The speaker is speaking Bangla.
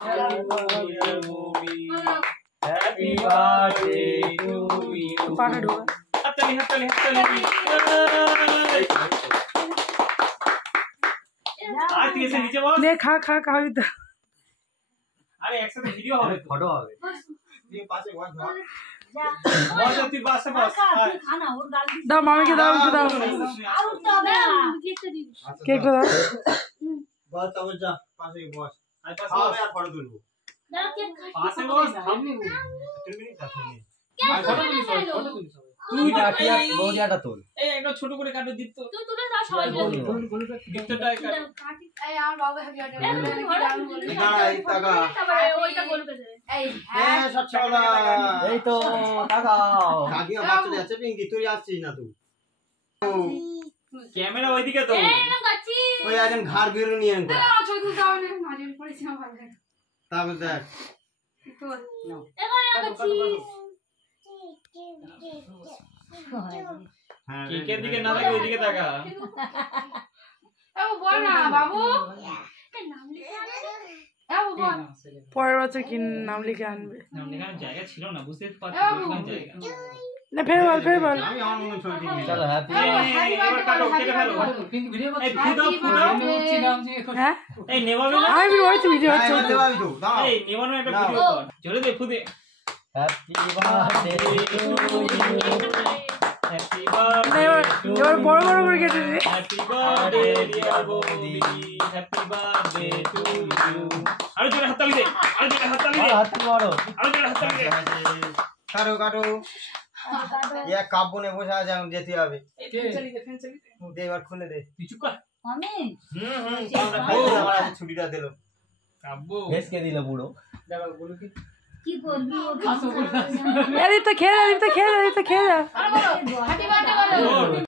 Happy birthday to you. Happy ले खा खा खा इधर अरे একসাথে ভিডিও হবে ফটো হবে তুই পাশে বস বস তুই পাশে বস खाना और डाल दाओ मामी के दाओ के दाओ और तो হবে केक दाओ बस अब जा पासे बस आज पासे হবে আর ফটো তুলবো दाओ केक पासे बस हम नहीं তুলবি না তাহলে केक फटो तुली তুই ডাকিয়া বৌদিয়াটা তোল এই একটা ছোট করে কাটো দিত तू तुले जा সবাই দিতটা কাটো এই আর বাবা হ্যাপি বার্থডে না এই টাকা ওইটা বলবে এই হ্যাঁ সচ্ছলা এই তো তাকাও কাকিয়া বাচ্চা যাচ্ছে পিঙ্কি তুই আসছিস না তুই ক্যামেরা ওইদিকে তো এই না গাছি ওই একজন ঘাড় বেরো নিয়ে আনতে ছবি দাও না নাজিল পড়েছে আমার তারপর দেখ তো এবার গাছি হ্যাঁ কেকের দিকে না তাকা ওইদিকে তাকা এ বল না বাবু এই নাম লিখে আনে এ বল পরের বছর কি নাম লিখে আনবে নাম লেখার জায়গা ছিল না বুঝতে পারছিস কোন জায়গা না ফের বল আমি আমার মনে ছবি দিই চলো হ্যাপি এবার কাটো কেটে ফেলো এই ফুদাও হ্যাঁ এই নেভাবে না আমি ওই তো ভিডিও হচ্ছে নেভাবি তো দাও এই নেভানো একটা ভিডিও কর জোরে দে ফুদে happy birthday to you happy birthday এবার বড় বড় করে কেটে দে হ্যাপি বার্থডে ডিয়ার বৌদি হ্যাপি বার্থডে টু ইউ আরে জোরে হাততালি দে আরে জোরে হাততালি দে হাত মারো আরে জোরে হাততালি দে কাটো কাটো ये काबू ने बोझा जाऊं जेती आवे दे बार खुले दे तू चुप कर আমি আমরা খাইতে আমরা ছুটিটা দিলো কাবু ভেসকে দিল পুরো দেখো বলো কি কি করবি আরে তো খেয়ে যা হ্যাপি বার্থডে বলো